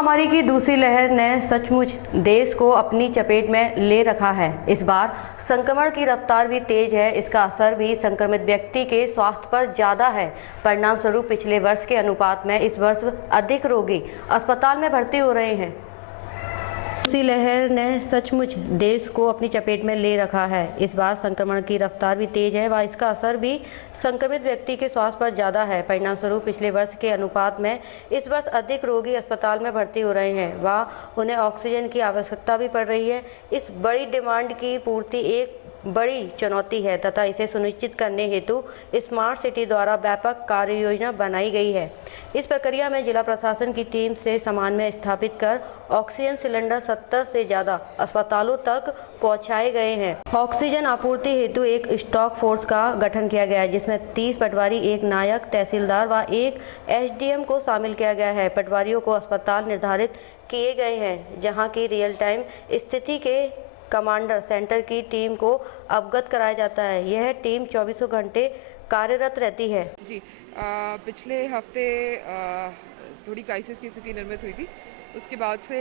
महामारी की दूसरी लहर ने सचमुच देश को अपनी चपेट में ले रखा है। इस बार संक्रमण की रफ्तार भी तेज है। इसका असर भी संक्रमित व्यक्ति के स्वास्थ्य पर ज़्यादा है। परिणाम स्वरूप पिछले वर्ष के अनुपात में इस वर्ष अधिक रोगी अस्पताल में भर्ती हो रहे हैं। दूसरी लहर ने सचमुच देश को अपनी चपेट में ले रखा है। इस बार संक्रमण की रफ्तार भी तेज है व इसका असर भी संक्रमित व्यक्ति के स्वास्थ्य पर ज़्यादा है। परिणाम स्वरूप पिछले वर्ष के अनुपात में इस वर्ष अधिक रोगी अस्पताल में भर्ती हो रहे हैं व उन्हें ऑक्सीजन की आवश्यकता भी पड़ रही है। इस बड़ी डिमांड की पूर्ति एक बड़ी चुनौती है तथा इसे सुनिश्चित करने हेतु स्मार्ट सिटी द्वारा व्यापक कार्य योजना बनाई गई है। इस प्रक्रिया में जिला प्रशासन की टीम से समन्वय स्थापित कर ऑक्सीजन सिलेंडर 70 से ज़्यादा अस्पतालों तक पहुंचाए गए हैं। ऑक्सीजन आपूर्ति हेतु एक स्टॉक फोर्स का गठन किया गया है, जिसमें 30 पटवारी, एक नायक तहसीलदार व एक एसडीएम को शामिल किया गया है। पटवारियों को अस्पताल निर्धारित किए गए हैं, जहां की रियल टाइम स्थिति के कमांडर सेंटर की टीम को अवगत कराया जाता है। यह टीम 24 घंटे कार्यरत रहती है। जी, पिछले हफ्ते थोड़ी क्राइसिस की स्थिति निर्मित हुई थी। उसके बाद से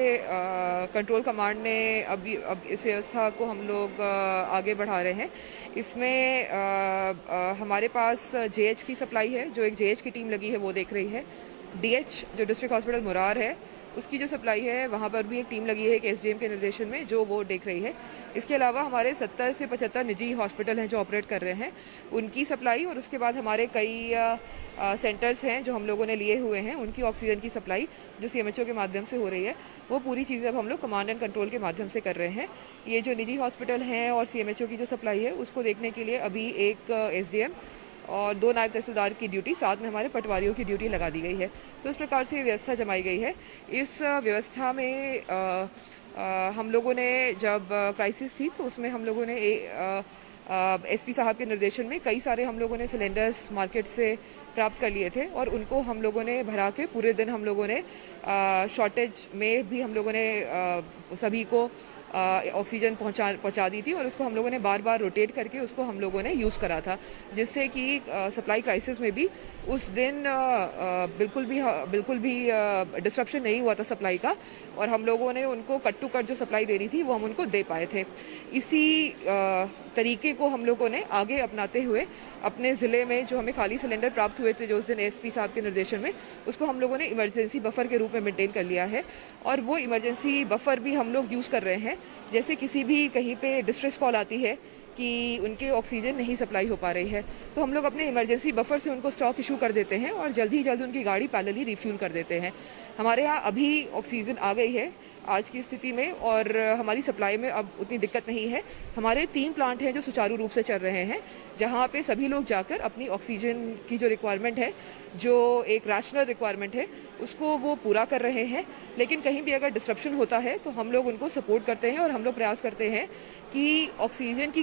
कंट्रोल कमांड ने अब इस व्यवस्था को हम लोग आगे बढ़ा रहे हैं। इसमें हमारे पास जेएच की सप्लाई है, जो एक जेएच की टीम लगी है वो देख रही है। डीएच जो डिस्ट्रिक्ट हॉस्पिटल मुरार है उसकी जो सप्लाई है वहाँ पर भी एक टीम लगी है, एक एसडीएम के निर्देशन में, जो वो देख रही है। इसके अलावा हमारे 70 से 75 निजी हॉस्पिटल हैं जो ऑपरेट कर रहे हैं, उनकी सप्लाई, और उसके बाद हमारे कई सेंटर्स हैं जो हम लोगों ने लिए हुए हैं, उनकी ऑक्सीजन की सप्लाई जो सीएमएचओ के माध्यम से हो रही है। वो पूरी चीज़ें अब हम लोग कमांड एंड कंट्रोल के माध्यम से कर रहे हैं। ये जो निजी हॉस्पिटल हैं और सीएमएचओ की जो सप्लाई है उसको देखने के लिए अभी एक एसडीएम और 2 नायब तहसीलदार की ड्यूटी, साथ में हमारे पटवारियों की ड्यूटी लगा दी गई है। तो इस प्रकार से व्यवस्था जमाई गई है। इस व्यवस्था में हम लोगों ने जब क्राइसिस थी तो उसमें हम लोगों ने एसपी साहब के निर्देशन में कई सारे हम लोगों ने सिलेंडर्स मार्केट से प्राप्त कर लिए थे और उनको हम लोगों ने भरा के पूरे दिन हम लोगों ने शॉर्टेज में भी हम लोगों ने सभी को ऑक्सीजन पहुंचा दी थी और उसको हम लोगों ने बार बार रोटेट करके उसको हम लोगों ने यूज़ करा था, जिससे कि सप्लाई क्राइसिस में भी उस दिन बिल्कुल भी डिस्ट्रप्शन नहीं हुआ था सप्लाई का, और हम लोगों ने उनको कट टू कट जो सप्लाई दे रही थी वो हम उनको दे पाए थे। इसी तरीके को हम लोगों ने आगे अपनाते हुए अपने ज़िले में जो हमें खाली सिलेंडर प्राप्त हुए थे जो उस दिन एसपी साहब के निर्देशन में, उसको हम लोगों ने इमरजेंसी बफर के रूप में मेंटेन कर लिया है और वो इमरजेंसी बफर भी हम लोग यूज़ कर रहे हैं। जैसे किसी भी कहीं पे डिस्ट्रेस कॉल आती है कि उनके ऑक्सीजन नहीं सप्लाई हो पा रही है, तो हम लोग अपने इमरजेंसी बफर से उनको स्टॉक इशू कर देते हैं और जल्द ही जल्द उनकी गाड़ी पैरेलली रिफ्यूल कर देते हैं। हमारे यहाँ अभी ऑक्सीजन आ गई है आज की स्थिति में और हमारी सप्लाई में अब उतनी दिक्कत नहीं है। हमारे 3 प्लांट हैं जो सुचारू रूप से चल रहे हैं, जहाँ पे सभी लोग जाकर अपनी ऑक्सीजन की जो रिक्वायरमेंट है, जो एक रैशनल रिक्वायरमेंट है, उसको वो पूरा कर रहे हैं। लेकिन कहीं भी अगर डिस्ट्रप्शन होता है तो हम लोग उनको सपोर्ट करते हैं और हम लोग प्रयास करते हैं कि ऑक्सीजन की